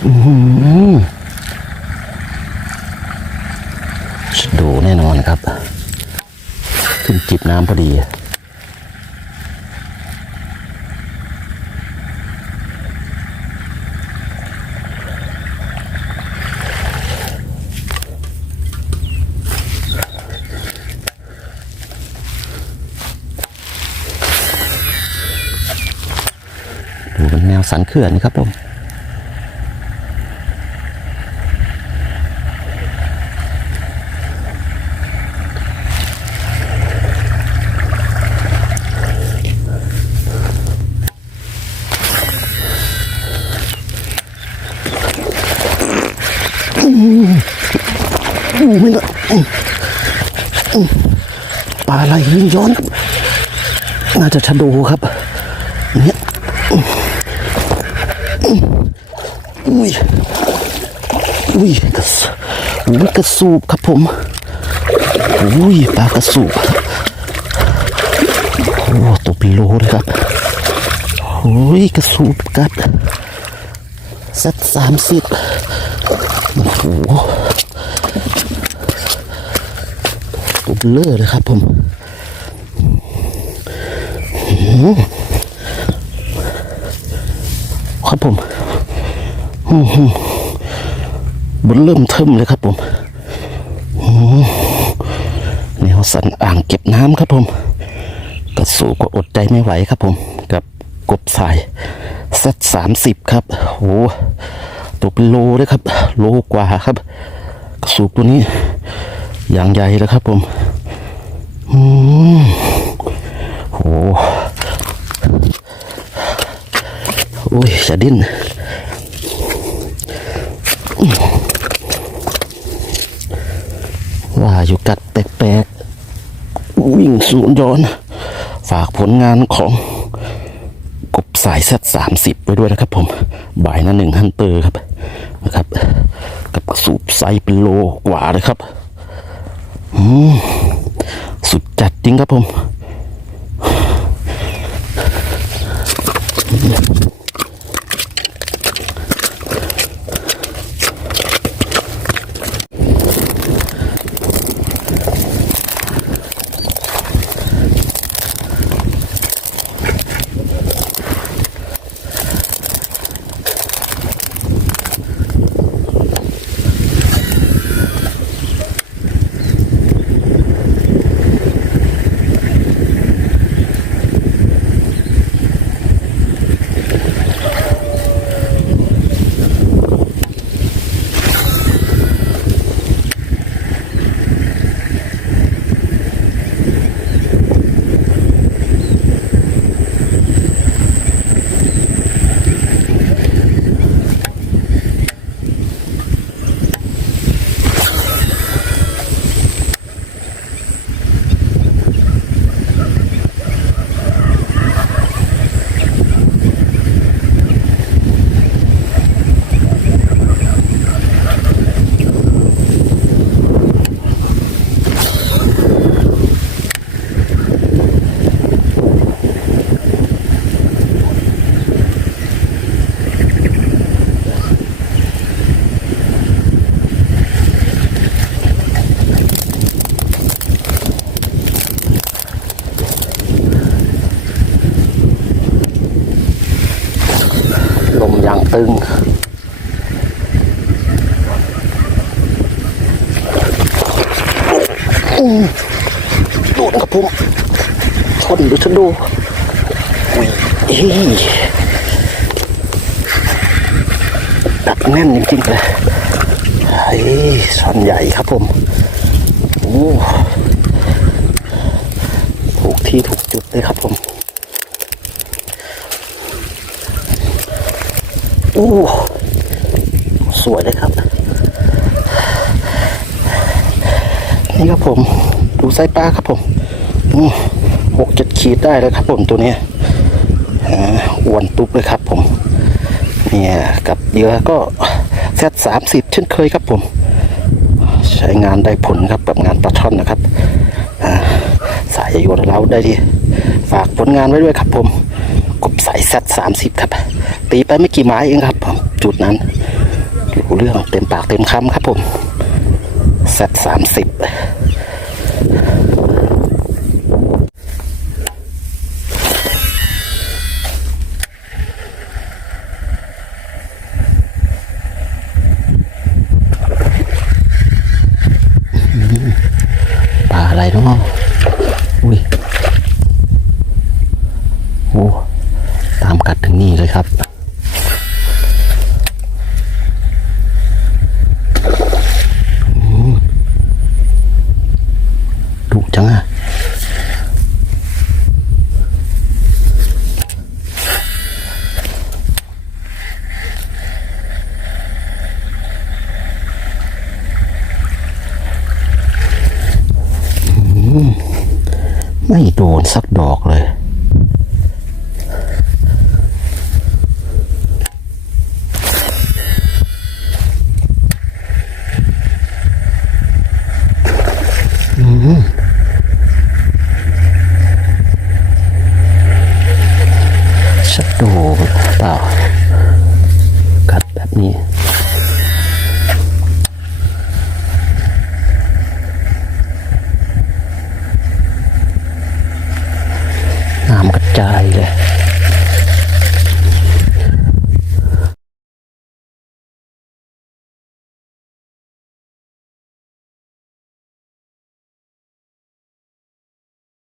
ดูแน่นอนครับ ขึ้นจิบน้ำพอดี ดูเป็นแนวสันเขื่อนครับผมู้ไม่ละอื้ปลาอะไรวิ่งย้อน น่าจะชะโดครับ เนี่ยอุ้ยอุ้ยกระสอุ้ยกระสูบครับผมอุ้ยปลากระสูบโอ้ตัวเป็นโลเลยครับอุ้ยกระสูบกัดสักสามสิบโอ้โห ตัวเบลอเลยครับผมครับผมบนเริ่มเทิมเลยครับผมแนวสันอ่างเก็บน้ำครับผมกระสูก็อดใจไม่ไหวครับผม กับกบสายเซตสามสิบครับโอ้ตัวเป็นโลเลยครับ โลกว่าครับ กระสูตัวนี้ อย่างใหญ่แล้วครับผมอืมโหโอ้ยจะดิ้นว่าอยู่กัดแปลกๆวิ่งสูนย้อน ฝากผลงานของกบสายเซตสามสิบไว้ด้วยนะครับผม บ่ายนั้นหนึ่งฮันเตอร์ครับนะครับ กับสูบไซเป็นโลกว่าเลยครับ สุดจัดจริงครับผม ลมอย่างตึง ดูนะครับผมชนดูฉันดูอุ้ยเอ้ยดับแน่นจริงๆเลยเฮ้ยชนใหญ่ครับผมโอ้ถูกที่ถูกจุดเลยครับผมโอ้สวยเลยครับ นี่ครับผม ดูไส้ปลาครับผมหกเจ็ดขีดได้เลยครับผมตัวนี้อ้วนตุ๊บเลยครับผม เนี่ยกับเหยื่อก็แซดสามสิบเช่นเคยครับผม ใช้งานได้ผลครับกับงานปลาช่อนนะครับสายโยนเราได้ดี ฝากผลงานไว้ด้วยครับผมกบสายแซดสามสิบครับ ตีไปไม่กี่ไม้เองครับผมจุดนั้นรู้เรื่องเต็มปากเต็มคำครับผม แซดสามสิบปลาอะไรเนาะอุ้ย โอ้ ตามกัดถึงนี่เลยครับ ดุ จังอะไม่โดนสักดอกเลย สดูเปล่ากัดแบบนี้น้ำกระจายเลย